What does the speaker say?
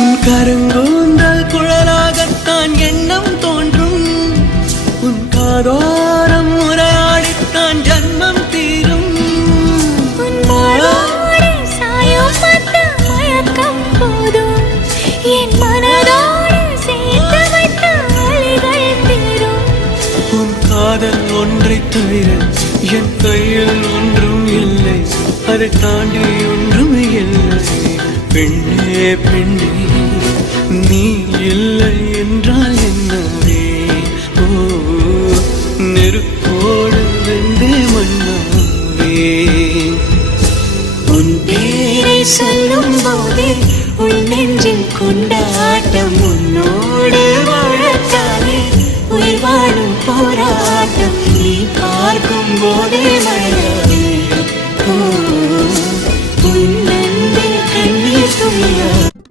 உன் கருங்கூந்தல் குழலாகத்தான் எண்ணம் தோன்றும். உன் காதோரம் உரையாடித்தான் ஜன்மம் தீரும். என் மனதோடு சேர்த்து வைத்த வழிகள் தீரும். உன் காதல் ஒன்றை தவிர என் கையில் ஒன்றும் இல்லை, அதை தாண்டி ஒன்றும் இல்லை. பெண்ணே பெண்ணே நீ இல்லை என்றால் என்னவே? ஓ நெருப்போடு வெந்தே மண்ணாவே. உன் பேரை சொல்லும் போதே உள் நெஞ்சில் கொண்டாட்டம். உன்னோடு வாழத்தானே உயிர் வாழும் போராட்டம். நீ பார்க்கும் போதே மழை